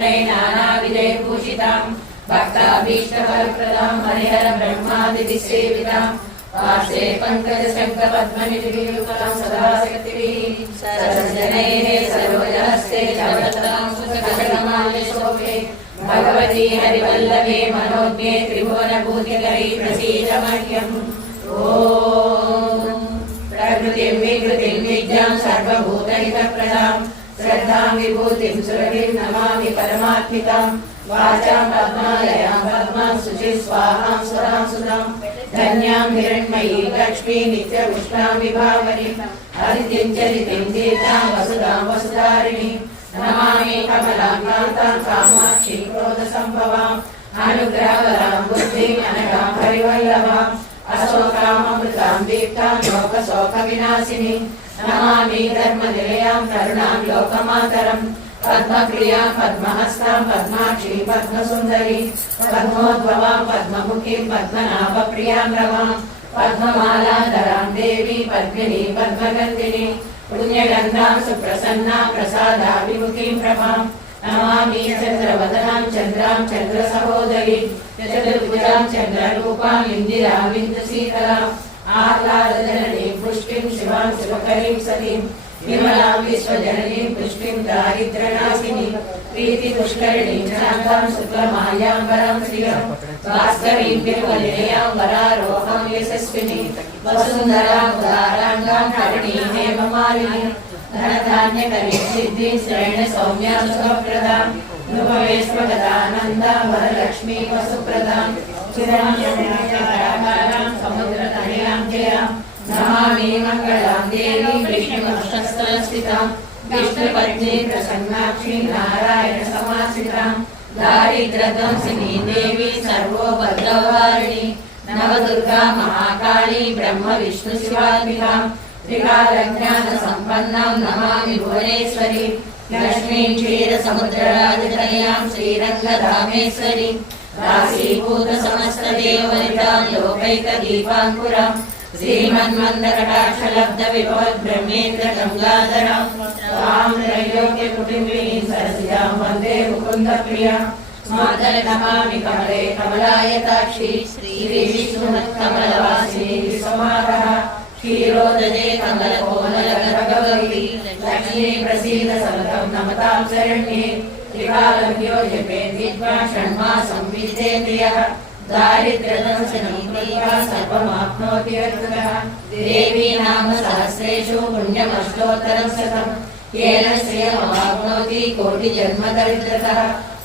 नानाविधैर्भूषितां भक्ताभीष्टफलप्रदां हरिहर ब्रह्मादिसेवितां पार्श्वे पङ्कजशङ्खपद्मनिधियुक्तां सदा शक्तिभिः सरसजनैः सरोजहस्ते जगतां सुखकरमाल्यशोभे भगवती हरिवल्लभे मनोज्ञे त्रिभुवनभूतिकरी प्रसीद मह्यम् ॐ प्रकृतिं विकृतिं विद्यां सर्वभूतहितप्रदां श्रद्धां विभूतिं सुरभिं नमामि परमात्मिकां वाचां पद्मालयां पद्मां शुचि स्वाहां सुरां सुरां धन्यां हिरण्मयीं लक्ष्मीं नित्यपुष्टां विभावरीं हरितिं चरितिं दीर्घां वसुधां वसुधारिणीं नमामि कमलां कान्तां कामाक्षीं क्रोधसम्भवाम् अनुग्रहवरां बुद्धिं अनघां हरिवल्लभाम् अशोकामृतां दीप्तां लोकशोकविनाशिनीं नमामि धर्मनिलयां करुणां लोकमातरं पद्मप्रियां पद्महस्तां पद्माक्षीं पद्मसुन्दरीं पद्मोद्भवां पद्ममुखीं पद्मनाभप्रियां रमां पद्ममालाधरां देवीं पद्मिनीं पद्मगन्धिनीं पुण्यगन्धां सुप्रसन्नां प्रसादाभिमुखीं प्रभां नमामि चन्द्रवदनां चन्द्रां चन्द्रसहोदरीं चतुर्भुजां चन्द्ररूपां इन्दिरां बिन्दुशीतलाम् आह्लादजननीं पुष्टिं शिवां शिवकरीं सतीं विमलां विश्वजननीं पुष्टिं दारिद्र्यनाशिनीं प्रीतिपुष्करिणीं शान्तां शुक्लमाल्याम्बरां श्रियं भास्करीं निर्मलेयां वरारोहां यशस्विनीं वसुन्धरां उदाराङ्गां हरिणीं हेममालिनीं धनधान्यकरीं सिद्धिं श्रेणसौम्यां सुखप्रदां नृपवेश्वगदानन्दां वरलक्ष्मीं वसुप्रदां चिरां पराकारां समुद्रतनयां जयां नमामि मङ्गलां देवीं विष्णुवक्षस्थलस्थितां विष्णुपत्नीं प्रसन्नाक्षीं नारायणसमाश्रितां दारिद्र्यध्वंसिनीं देवी सर्वोपद्रवहारिणीं नवदुर्गा महाकाली ब्रह्मविष्णुशिवात्मिकां त्रिकालज्ञानसम्पन्नां नमामि भुवनेश्वरीं लक्ष्मीं क्षीरसमुद्रराजतनयां श्रीरङ्गधामेश्वरीं राशीभूतसमस्तदेववनितां लोकैकदीपाङ्कुरां श्रीमन्मन्दकटाक्षलब्धविभवद्ब्रह्मेन्द्रगङ्गाधरां त्वां त्रैलोक्यकुटुम्बिनीं सरसिजां वन्दे मुकुन्दप्रियां मातर् नमामि कमले कमलायताक्षी श्रीविष्णुमत्कमलवासिनी विश्वमातः क्षीरोदजे कमलकोमलगर्भगौरी लक्ष्मी प्रसीद सततं नमतां शरण्ये त्रिकालभ्यो जपे विद्वा षण्मासं विजितेन्द्रियः दारिद्र्यदंशनं कृत्वा सर्वमाप्नोति अर्जुनः देवी नाम सहस्रेषु पुण्यमष्टोत्तरं शतं येन श्रियमवाप्नोति कोटिजन्मदरिद्रतः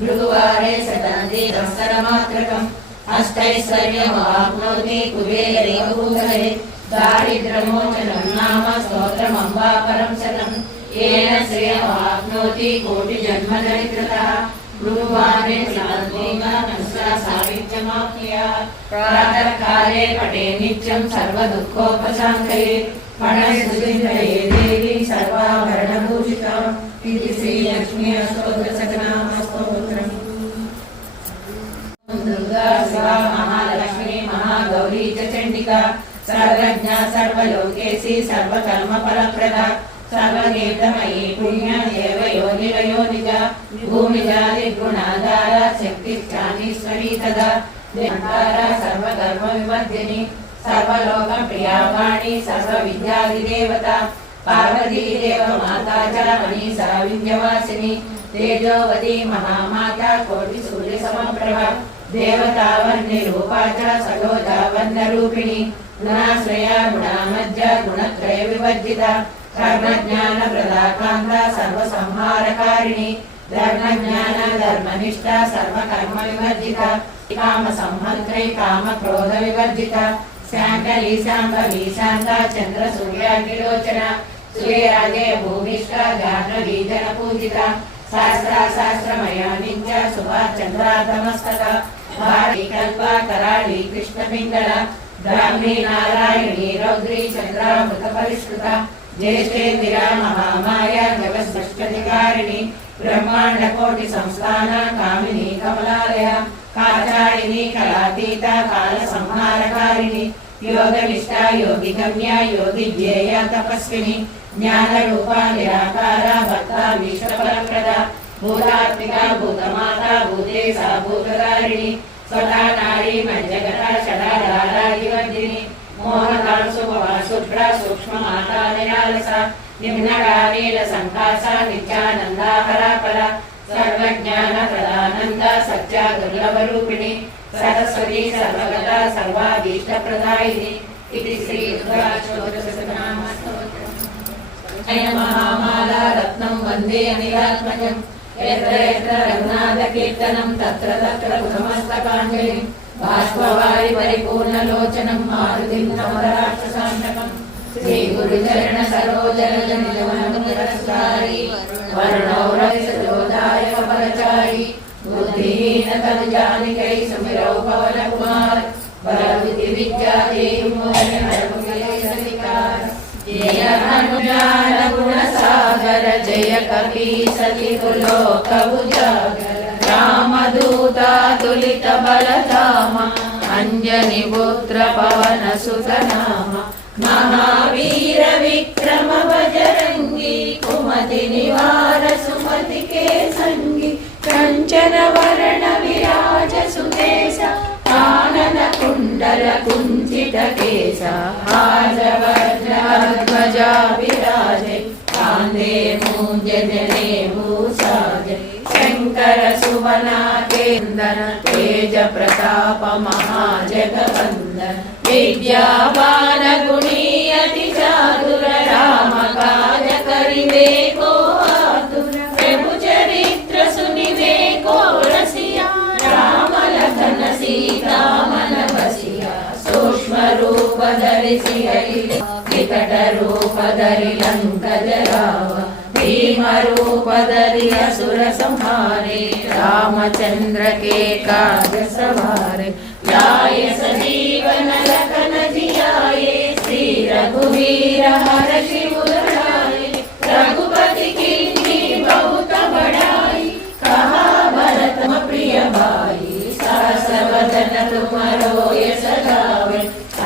भृगुवारे शतान्ति संवत्सरमात्रकम् अष्टैश्वर्यमवाप्नोति कुबेरदेवभूतले दारिद्र्यमोचनं नाम स्तोत्रमम्बा परं शतं येन श्रियमवाप्नोति कोटिजन्मदरिद्रतः भृगुवारे साविध्यमाप्नुयात् प्रातःकाले पठे नित्यं सर्वदुःखोपशान्तये फणस्तुतिन्दये देवी सर्वाभरणभूषितां इति श्रीलक्ष्मी अष्टोत्तरशतनामस्तोत्रम् दुर्गा शिवा महालक्ष्मी महागौरी च चण्डिका सर्वज्ञा सर्वलोकेशी सर्वकर्मफलप्रदा सर्वतीर्थमयी पुण्या देवयोनिरयोनिजा भूमिजादिगुणाधारा शक्तिश्चानीश्वरी तदा देवतारा सर्वधर्मविवर्धिनी सर्वलोकप्रिया वाणी सर्वविद्यादिदेवता पार्वती देवमाता च मनीषा विन्ध्यवासिनी तेजोवती महामाता कोटिसूर्यसमप्रभा देवतावन्निरूपा च सरोजा वन्दरूपिणी गुणाश्रया गुणामज्जा गुणत्रयविवर्जिता कर्मज्ञानप्रदा कान्ता सर्वसंहारकारिणी धर्मज्ञान धर्मनिष्ठा सर्वकर्मविवर्जिता कामसंहर्त्री कामक्रोधविवर्जिता शाङ्कली शाम्भवी शान्ता चन्द्रसूर्याग्निलोचना सूर्यराजे भूमिष्ठा जाह्नवी जनपूजिता शास्त्रा शास्त्रमया नित्या सुभा चन्द्रातमस्तका भारी कल्पा कराळी कृष्णपिङ्गला ब्राह्मी नारायणी रौद्री चन्द्रामृतपरिष्कृता ज्येष्ठेन्दिरा महामाया जगत्सृष्टिकारिणी ब्रह्माण्डकोटिसंस्थाना कामिनी कमलालया काचायिनी कलातीता कालसंहारकारिणी योगनिष्ठा योगिगम्या योगिज्ञेया तपस्विनी ज्ञानरूपा निराकारा भक्ता विश्वफलप्रदा भूतात्मिका भूतमाता भूते सा भूतधारिणी स्वधा नारी मज्जगता शराधारा विवर्धिनी मोहना सुभवा शुभ्रा सूक्ष्म माता निरालसा निम्नगा नीलसंकासा नित्यानंदा हरापरा सर्वज्ञान प्रदानंदा सत्या दुर्लभरूपिणी सरस्वती सर्वगता सर्वाभीष्ट प्रदायिनी इति श्री दुर्गाष्टोत्तरशतनामस्तोत्रम् महामाला रत्नं वन्दे अनिलात्मजम् यत्र यत्र रघुनाथकीर्तनं तत्र तत्र कुसुमस्तकाञ्जलिं बाष्पवारि परिपूर्णलोचनं मारुतिं नमराक्षसान्तकम् श्रीगुरुचरण सरोजरज निजमनमुनिरस्तारी वर्णौरविसरोधाय कपलचारी बुद्धिहीन तनु जानिकै सुमिरौ पवनकुमार बलबुद्धि विद्या देहि मोहि हरमुखिले सतिकार जय हनुमान गुण सागर जय कपीसति लोक उजागर रामदूता तुलित बलधाम अंजनी पुत्र पवन सुत नाम महावीर विक्रम बजरंगी कुमति निवार सुमति के संगी कंचन वर्ण विराज सुकेशा कानन कुंडल कुंचित केशा हाजवज्रध्वजा विराजे कांधे मूंज जनेभूषाजे शंकर सुवना केंदन तेज प्रताप महाजगवंदन विद्यावान गुणी अति चातुर राम काज करिवे को आतुर प्रभु चरित्र सुनिवे को रसिया राम लखन सीता मन बसिया सूक्ष्म रूप धरि सियहि विकट रूप धरि लंक जरावा भीम रूप धरि असुर संहारे रामचंद्र के काज सवारे लाए सजीवन लखन जियाए श्री रघुवीर हर्षि उर लाए रघुपति कीन्ही बहुत बड़ाई कहा भरत प्रिय भाई सहस वदन तुमरो यश गावे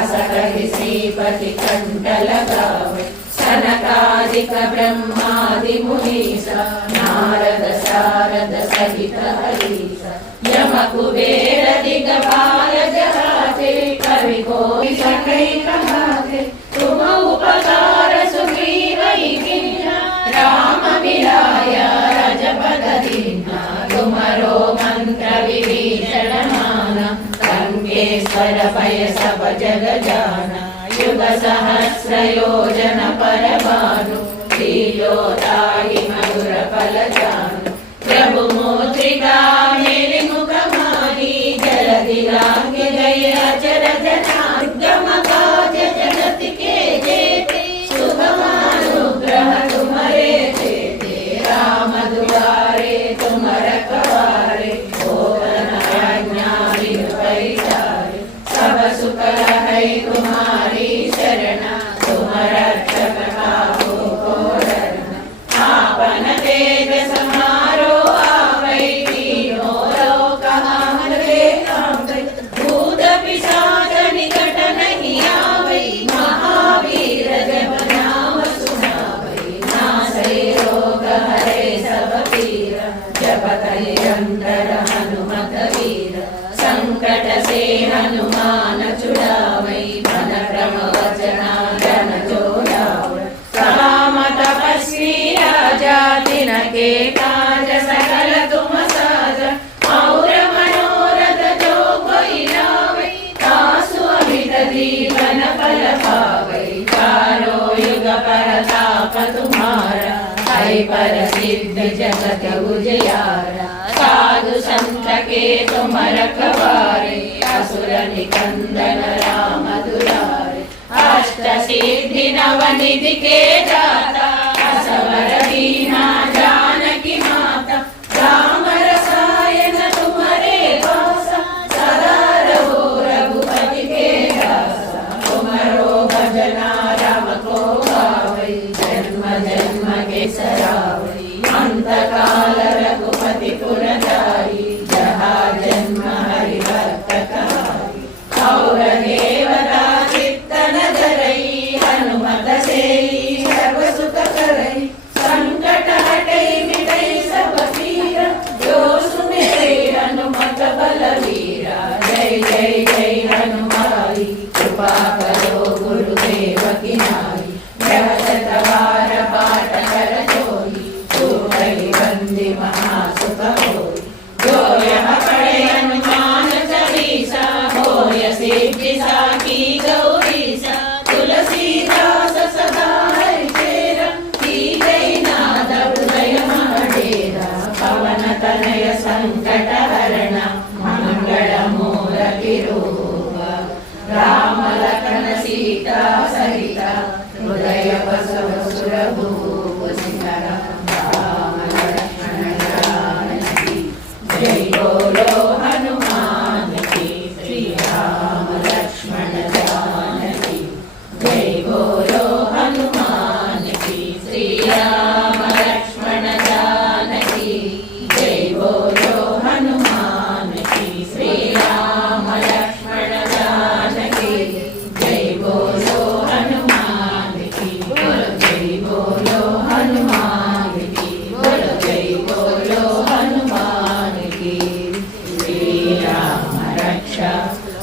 अस कहि श्रीपति कंठ लगावे सनकादिक ब्रह्मादि मुनीसा नारद शारद सहित हरीसा यम कुबेर दिगपाल जहाते कवि कोई सकै कहाते तुम उपकार सुग्रीवै कीन्हा राम मिलाया रजपद दीन्हा तुमरो मंत्र विभीषण माना लंकेश्वर भय सब जग जाना युग सहस्र योजन पर भानु लीलोताहि मधुर फल जानु प्रभु मुद्रिका मेरे मुख माही जलधि लांघि गए अचरज नाम काज जगत के जेते शुभमानुग्रह तुम्हारे देते राम दुआरे तुम रखवारे भोगन आज्ञा बिनु पैसारे सब सुख है तुम्हारी शरणा तुम रक्षक काहू को डरना आपन तेज समारो आवै तीनों लोक हारे कांपै भूत पिशाच निकट नहीं आवै महावीर जब नाम सुनावै नासै रोग हरे सब पीर जपत निरंतर हनुमत वीर संकट से हनुमान छुड़ावै मन क्रम वचना जन जोड़ावै राम तपस्वी राजा तिनके काज सकल तुम साजा और मनोरथ जो कोई लावै तासु अमित जीवन फल पावै चारो युग परताप तुम्हारा है पर सिद्ध जगत उजियारा साधु संत के तुम रखवारे असुर निकंदन राम दुलारे अष्ट सिद्धि नव निधि के दाता असवर दीना जानकी माता राम रसायन तुम्हारे पासा सदा रहो रघुपति के दासा तुमरो भजना राम को गावै जन्म जन्म के सरावै अंत काल रघुपति पुर जाई जहाँ जन्म हरि भक्त कहाई और देवता चित्तन धरई हनुमत से सर्व सुख करई सन संकटहरण मंगलमूर्ति रूप राम लखन सीता सहित हृदय बसव सुरभूप सिंहर राम लक्ष्मण जानकी जय बोलो हनुमान की श्री राम लक्ष्मण जानकी जय बोलो हनुमान की श्री राम लक्ष्मण जानकी जय बोलो हनुमान की श्री राम लक्ष्मण जानकी जय बोलो हनुमान की बोलो जय बोलो हनुमान की बोलो जय बोलो हनुमान की श्री राम रक्षा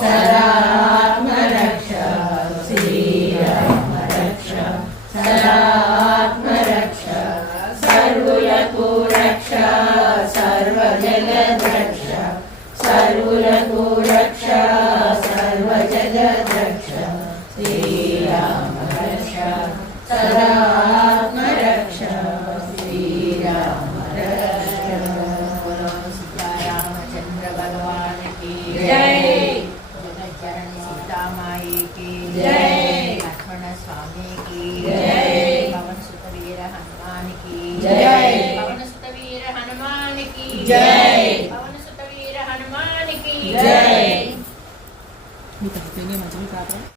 सदा आत्म रक्षा श्री राम रक्षा सदा आत्म रक्षा सर्वुలకు रक्षा सर्व जगत रक्षा सर्वुలకు रक्षा सर्व जगत रक्षा श्री राम रक्षा सदा आत्म रक्षा श्री राम रक्षा बोलो सीतारामचंद्र भगवान की जय जगज्जननी सीता माई की जय लक्ष्मण स्वामी की जय पवन सुत वीर हनुमान की जय पवन सुत वीर हनुमान की जय पवन सुत वीर हनुमान की जय